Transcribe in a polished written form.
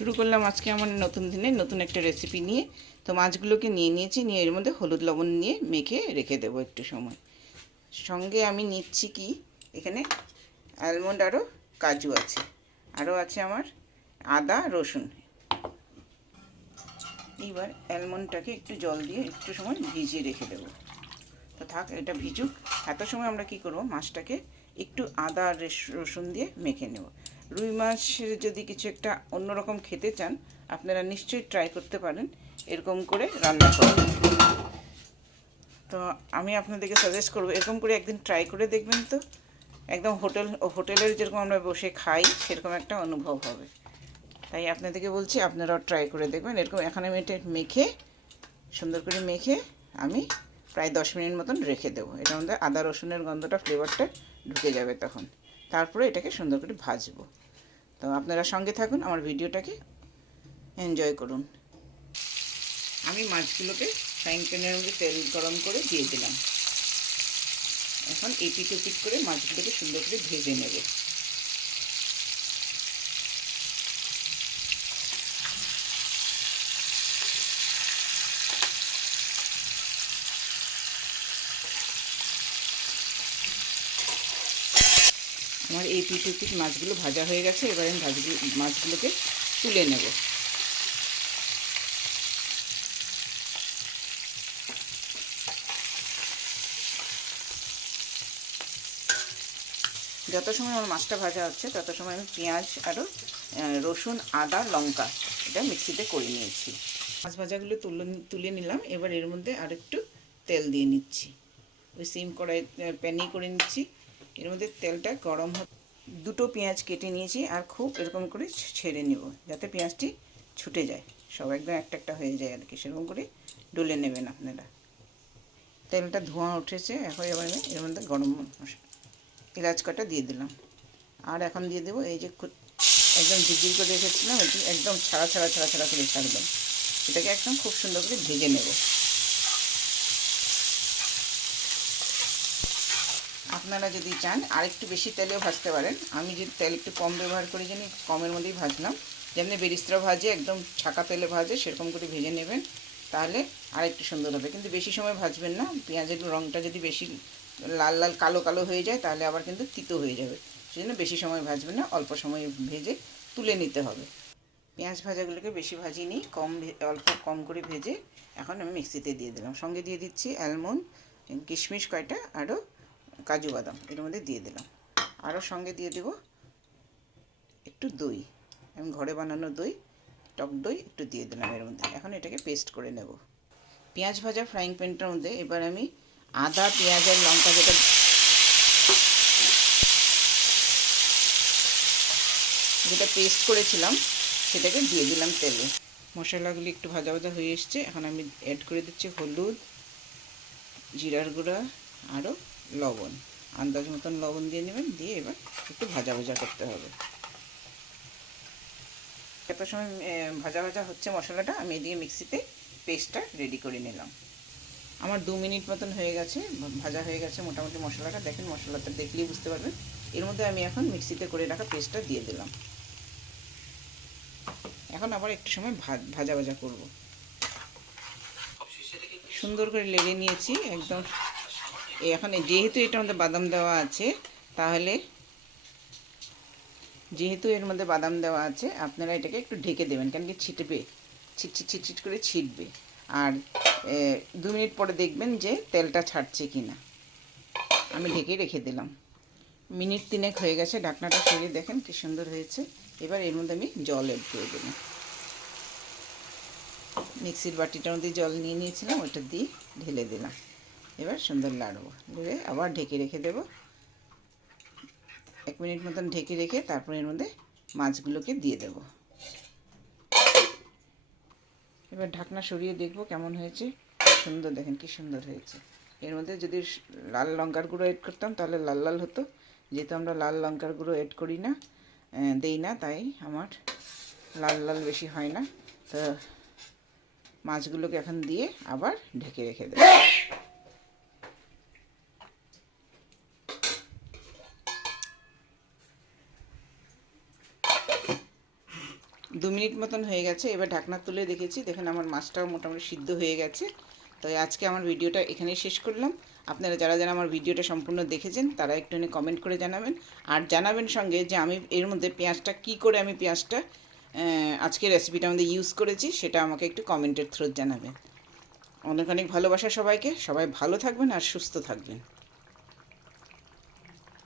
শুরু করলাম আজকে আমার নতুন দিনে নতুন একটা রেসিপি নিয়ে। তো মাছগুলোকে নিয়ে নিয়েছি, নিয়ে এর মধ্যে হলুদ লবণ নিয়ে মেখে রেখে দেবো একটু সময়। সঙ্গে আমি নিচ্ছি কি, এখানে অ্যালমন্ড আরও কাজু আছে, আরও আছে আমার আদা রসুন। এইবার অ্যালমন্ডটাকে একটু জল দিয়ে একটু সময় ভিজিয়ে রেখে দেবো। তো থাক, এটা ভিজুক। এত সময় আমরা কি করব, মাছটাকে একটু আদা আর রসুন দিয়ে মেখে নেব। রুই মাছের যদি কিছু একটা অন্যরকম খেতে চান, আপনারা নিশ্চয়ই ট্রাই করতে পারেন এরকম করে রান্না করবেন। তো আমি আপনাদেরকে সাজেস্ট করবো এরকম করে একদিন ট্রাই করে দেখবেন। তো একদম হোটেলের যেরকম আমরা বসে খাই সেরকম একটা অনুভব হবে। তাই আপনাদেরকে বলছি আপনারাও ট্রাই করে দেখবেন। এরকম এখানে মেখে সুন্দর করে মেখে আমি প্রায় 10 মিনিট মতন রেখে দেবো। এটার মধ্যে আদা রসুনের গন্ধটা, ফ্লেভারটা ঢুকে যাবে তখন। তারপরে এটাকে সুন্দর করে ভাজবো। তো আপনারা সঙ্গে থাকুন, আমার ভিডিওটাকে এনজয় করুন। আমি মাছগুলোকে ফ্রাইং প্যানের মধ্যে তেল গরম করে দিয়ে দিলাম। এখন এপিট ওপিট করে মাছগুলোকে সুন্দর করে ভেজে নেব। আমার এই পিঠ পিঠ মাছগুলো ভাজা হয়ে গেছে। এবার আমি মাছগুলোকে তুলে নেব। যত সময় আমার মাছটা ভাজা হচ্ছে তত সময় আমি পেঁয়াজ আরও রসুন আদা লঙ্কা এটা মিক্সিতে করে নিয়েছি। মাছ ভাজাগুলো তুলে নিলাম। এবার এর মধ্যে আরেকটু তেল দিয়ে নিচ্ছি। ওই সিম কড়াই প্যানেই করে নিচ্ছি। এর মধ্যে তেলটা গরম দুটো পেঁয়াজ কেটে নিয়েছি, আর খুব এরকম করে ছেড়ে নেব যাতে পেঁয়াজটি ছুটে যায়, সব একদম একটা একটা হয়ে যায় আর কি। সেরকম করে ডলে নেবেন আপনারা। তেলটা ধোঁয়া উঠেছে। এখন এবার আমি এর মধ্যে গরম এলাচ কটা দিয়ে দিলাম। আর এখন দিয়ে দেবো এই যে একদম ঝিরঝির করে রেখেছিলাম, এটি একদম ছাড়া ছাড়া ছাড়া ছাড়া করে ছাড়বেন। এটাকে একদম খুব সুন্দর করে ভেজে নেব। আপনারা যদি চান আর একটু বেশি তেলেও ভাজতে পারেন। আমি যদি তেল একটু কম ব্যবহার করে জানি, কমের মধ্যেই ভাজলাম। যেমনি বেরিস্তা ভাজে একদম ছাকা তেলে ভাজে সেরকম করে ভেজে নেবেন, তাহলে আর একটু সুন্দর হবে। কিন্তু বেশি সময় ভাজবেন না। পেঁয়াজের রঙটা যদি বেশি লাল লাল কালো কালো হয়ে যায় তাহলে আবার কিন্তু তিতো হয়ে যাবে। সেই জন্য বেশি সময় ভাজবেন না, অল্প সময় ভেজে তুলে নিতে হবে। পেঁয়াজ ভাজাগুলোকে বেশি ভাজিনি, অল্প কম করে ভেজে এখন আমি মিক্সিতে দিয়ে দিলাম। সঙ্গে দিয়ে দিচ্ছি অ্যালমন্ড, কিশমিশ কয়টা, আরও কাজু বাদাম এর মধ্যে দিয়ে দিলাম। আরও সঙ্গে দিয়ে দেব একটু দই। আমি ঘরে বানানো দই, টক দই একটু দিয়ে দিলাম এর মধ্যে। এখন এটাকে পেস্ট করে নেব। পেঁয়াজ ভাজা ফ্রাইং প্যানটার মধ্যে এবার আমি আদা পেঁয়াজ আর লঙ্কা যেটা পেস্ট করেছিলাম সেটাকে দিয়ে দিলাম তেলে। মশলাগুলি একটু ভাজা ভাজা হয়ে এসছে। এখন আমি অ্যাড করে দিচ্ছি হলুদ, জিরার গুঁড়া, আরও লবণ। আন্দাজ মতন লবণ দিয়ে নেবেন, দিয়ে এবার একটু ভাজা ভাজা করতে হবে। এত সময় ভাজা ভাজা হচ্ছে মশলাটা, আমি এদিকে মিক্সিতে পেস্টটা রেডি করে নিলাম। আমার 2 মিনিট মতন হয়ে গেছে, ভাজা হয়ে গেছে মোটামুটি মশলাটা। দেখেন মশলাটা দেখলেই বুঝতে পারবেন। এর মধ্যে আমি এখন মিক্সিতে করে রাখা পেস্টটা দিয়ে দিলাম। এখন আবার একটু সময় ভাজা ভাজা করব। সুন্দর করে লেড়ে নিয়েছি একদম। এখন যেহেতু এটার মধ্যে বাদাম দেওয়া আছে, তাহলে যেহেতু এর মধ্যে বাদাম দেওয়া আছে আপনারা এটাকে একটু ঢেকে দেবেন, কেন কি ছিটবে, ছিটছিট ছিটছিট করে ছিটবে। আর 2 মিনিট পরে দেখবেন যে তেলটা ছাড়ছে কি না। আমি ঢেকে রেখে দিলাম। মিনিট 3 হয়ে গেছে, ঢাকনাটা সরিয়ে দেখেন কি সুন্দর হয়েছে। এবার এর মধ্যে আমি জল অ্যাড করে দিলাম। মিক্সির বাটিটার মধ্যে জল নিয়ে নিয়েছিলাম, ওটা দিয়ে ঢেলে দিলাম। এবার সুন্দর লাড়বো, নেড়ে আবার ঢেকে রেখে দেবো। 1 মিনিট মতন ঢেকে রেখে তারপর এর মধ্যে মাছগুলোকে দিয়ে দেব। এবার ঢাকনা সরিয়ে দেখবো কেমন হয়েছে। সুন্দর, দেখেন কি সুন্দর হয়েছে। এর মধ্যে যদি লাল লঙ্কার গুঁড়ো এড করতাম তাহলে লাল লাল হতো। যেহেতু আমরা লাল লঙ্কার গুঁড়ো এড করি না, দেই না, তাই আমার লাল লাল বেশি হয় না। তো মাছগুলোকে এখন দিয়ে আবার ঢেকে রেখে দেব। 2 মিনিট মতন হয়ে গেছে। এবার ঢাকনা তুলে দেখেছি, দেখেন আমার মাছটাও মোটামুটি সিদ্ধ হয়ে গেছে। তো আজকে আমার ভিডিওটা এখানেই শেষ করলাম। আপনারা যারা যারা আমার ভিডিওটা সম্পূর্ণ দেখেছেন তারা একটুখানি কমেন্ট করে জানাবেন, আর জানাবেন সঙ্গে যে আমি এর মধ্যে পেঁয়াজটা কী করে আমি পেঁয়াজটা আজকে রেসিপিটা আমাদের ইউজ করেছি সেটা আমাকে একটু কমেন্টের থ্রুতে জানাবেন। অনেক অনেক ভালোবাসা সবাইকে, সবাই ভালো থাকবেন আর সুস্থ থাকবেন।